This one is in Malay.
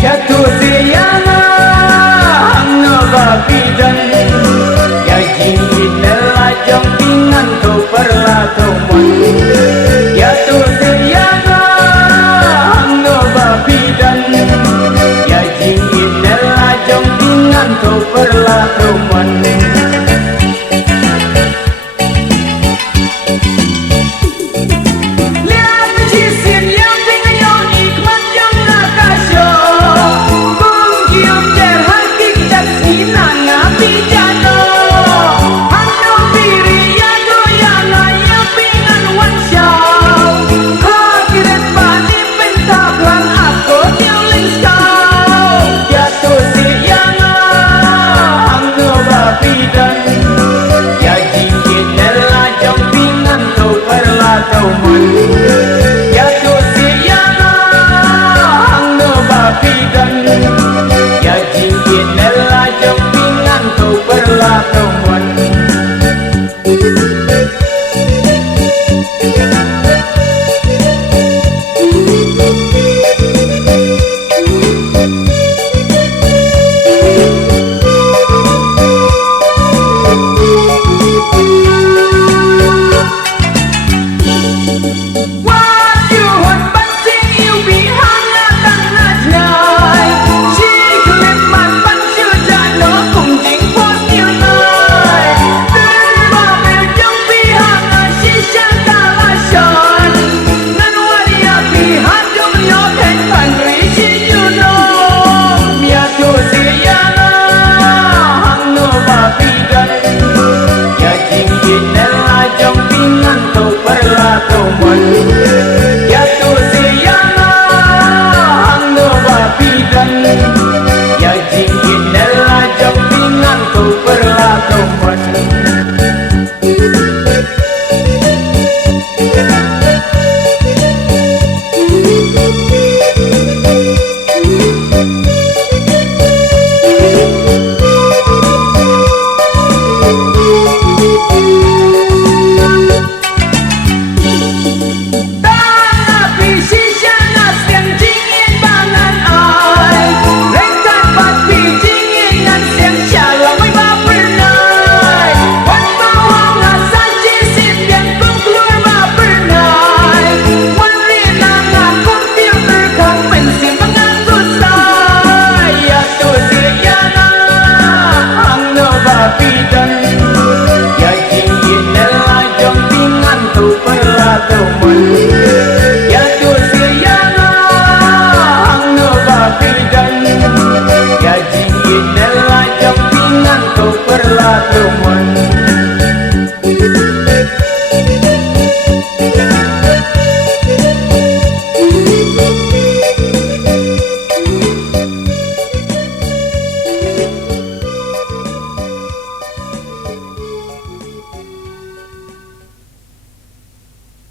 Jatuh siana hangno babidan ya jingin lajong pingan tu perlakuan jatuh siana hangno babidan ya jingin lajong pingan tu perlakuan jatuh siana hangno babidan ya jingin lajong pingan tu perlakuan jatuh siana hangno babidan ya jingin lajong pingan tu perlakuan babidan ya jingin lajong pingan tu perlakuan jatuh siana hangno babidan ya jingin lajong pingan tu perlakuan